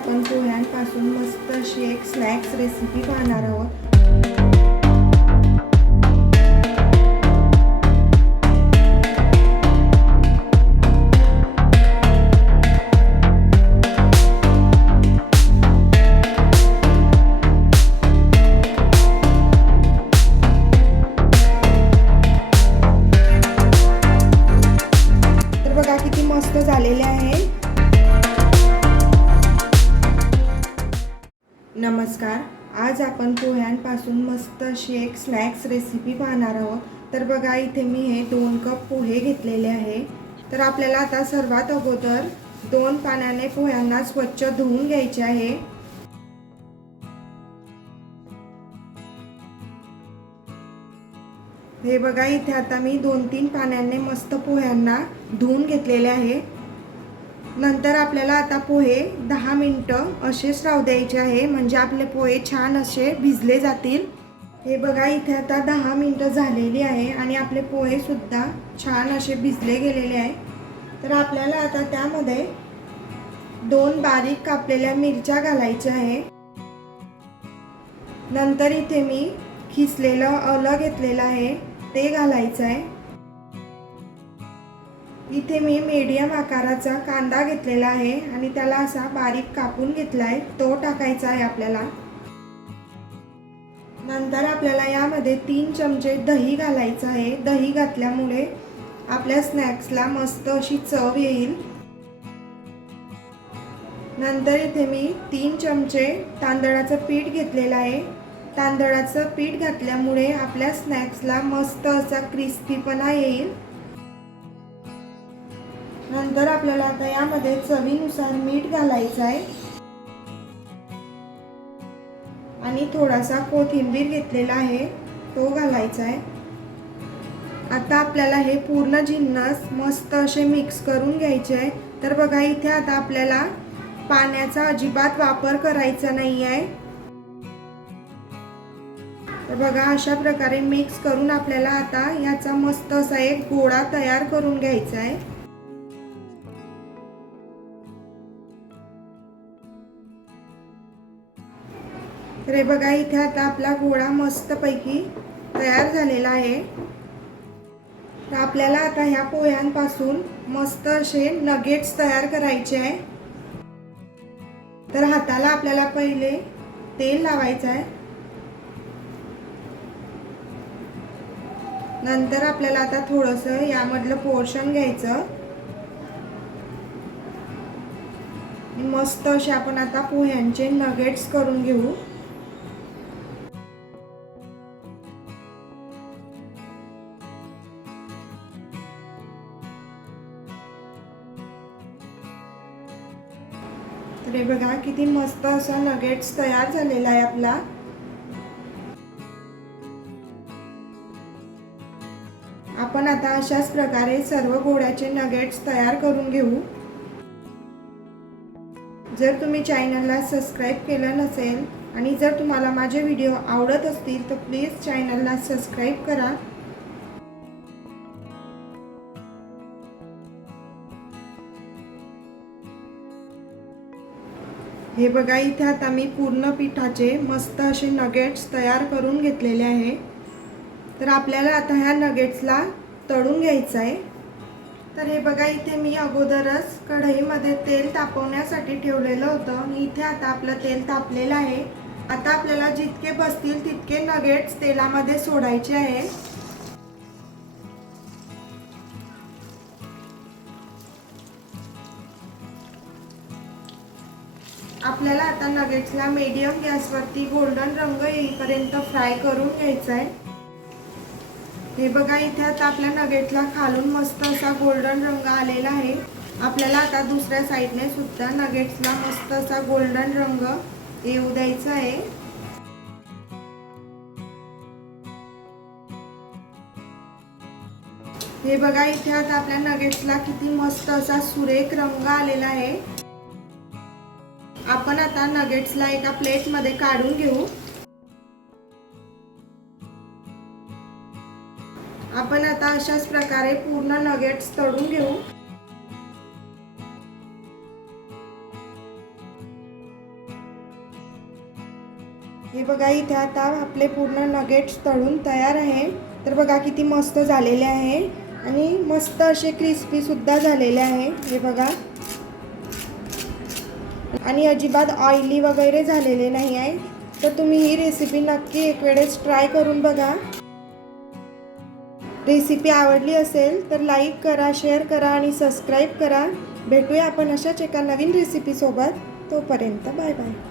आपण पोह्यांपासून मस्त अशी एक स्नॅक्स रेसिपी पाहणार आहोत। तर बघा किती मस्त झालेले आहे। नमस्कार, आज आपण पोह्यांपासून मस्त अशी एक स्नॅक्स रेसिपी पाहणार आहोत। तर बघा इथे मी हे 2 कप पोहे घेतलेले आहे। तर आपल्याला आता सर्वात अगोदर 2 पाण्याने पोह्यांना स्वच्छ धुवून घ्यायचे आहे। हे बघा इथे आता मी 2-3 पाण्याने मस्त पोह्यांना धुवून घेतलेले आहे। नंतर आपल्याला आता पोहे 10 मिनिटं असेच राहू द्यायचे आहे, म्हणजे आपले पोहे छान असे भिजले जातील। हे बघा इथे आता 10 मिनिटं झालेली आहे आणि आपले पोहे सुद्धा छान असे भिजले गेलेले आहे। तर आपल्याला आता त्यामध्ये 2 बारीक कापलेल्या मिरच्या घालायच्या आहे। नंतर इथे मी खिसलेलं आलं घेतलेलं आहे ते घालायचं आहे। इथे मी मीडियम आकाराचा कांदा घेतलेला आहे आणि त्याला असा बारीक कापून घेतलाय, तो टाकायचा आहे आपल्याला। नंतर आपल्याला यामध्ये 3 चमचे दही घालायचं आहे। दही घातल्यामुळे आपल्या स्नॅक्सला मस्त अशी चव येईल। नंतर इथे मी 3 चमचे तांदळाचं पीठ घेतलेलं आहे। तांदळाचं पीठ घातल्यामुळे आपल्या स्नॅक्सला मस्त असा क्रिस्पीपणा येईल। नंतर आपल्याला आता यामध्ये चवीनुसार मीठ घालायचं आहे आणि थोडासा कोथिंबीर घेतलेला आहे तो घालायचा आहे। आता आपल्याला हे पूर्ण जिन्नस मस्त असे मिक्स करून घ्यायचे आहे। तर बघा इथे आता आपल्याला पाण्याचा अजिबात वापर करायचा नाही आहे। तर बघा अशा प्रकारे मिक्स करून आपल्याला आता याचा मस्त असा एक गोळा तयार करून घ्यायचा आहे। तर हे बघा इथे आता आपला गोळा मस्तपैकी तयार झालेला आहे। तर आपल्याला आता ह्या पोह्यांपासून मस्त असे नगेट्स तयार करायचे आहे। तर हाताला आपल्याला पहिले तेल लावायचं आहे। नंतर आपल्याला आता थोडंसं यामधलं पोर्शन घ्यायचं। मस्त असे आपण आता पोह्यांचे नगेट्स करून घेऊ। तर हे बघा किती मस्त असा नगेट्स तयार झालेला आहे आपला। आपण आता अशाच प्रकारे सर्व गोळ्याचे नगेट्स तयार करून घेऊ। जर तुम्ही चॅनलला सबस्क्राइब केलं नसेल आणि जर तुम्हाला माझे व्हिडिओ आवडत असतील तर प्लीज चॅनलला सबस्क्राइब करा। हे बघा इथे आता मी पूर्ण पिठाचे मस्त असे नगेट्स तयार करून घेतलेले आहे। तर आपल्याला आता ह्या नगेट्सला तळून घ्यायचं आहे। तर हे बघा इथे मी अगोदरच कढईमध्ये तेल तापवण्यासाठी ठेवलेलं होतं आणि इथे आता आपलं तेल तापलेलं आहे। आता आपल्याला जितके बसतील तितके नगेट्स तेलामध्ये सोडायचे आहे। आपल्याला आता नगेट्सला मीडियम गॅसवरती गोल्डन रंग येईपर्यंत फ्राय करून घ्यायचा आहे। हे बघा इथे आता आपल्या नगेट्सला खालून मस्त असा गोल्डन रंग आलेला आहे। आपल्याला आता दुसऱ्या साइडने सुद्धा नगेट्सला मस्त असा गोल्डन रंग येऊ द्यायचा आहे। हे बघा इथे आता आपल्या नगेट्सला किती मस्त असा सुरेख रंग आलेला आहे। आपण आता नगेट्सला एका प्लेटमध्ये काढून घेऊ। आपण आता अशाच प्रकारे पूर्ण नगेट्स तळून घेऊ। हे बघा इथे आता आपले पूर्ण नगेट्स तळून तयार आहे. तर बघा किती मस्त झालेले आहे आणि मस्त असे क्रिस्पी सुद्धा झालेले आहे. हे बघा आणि अजिबात ऑइली वगैरे झालेले नाही आहे. तर तुम्ही ही रेसिपी नक्की एक वेळेस ट्राय करून बघा. रेसिपी आवडली असेल तर लाईक करा, शेअर करा आणि सबस्क्राईब करा. भेटूया आपण अशाच एका नवीन रेसिपीसोबत. तोपर्यंत बाय बाय.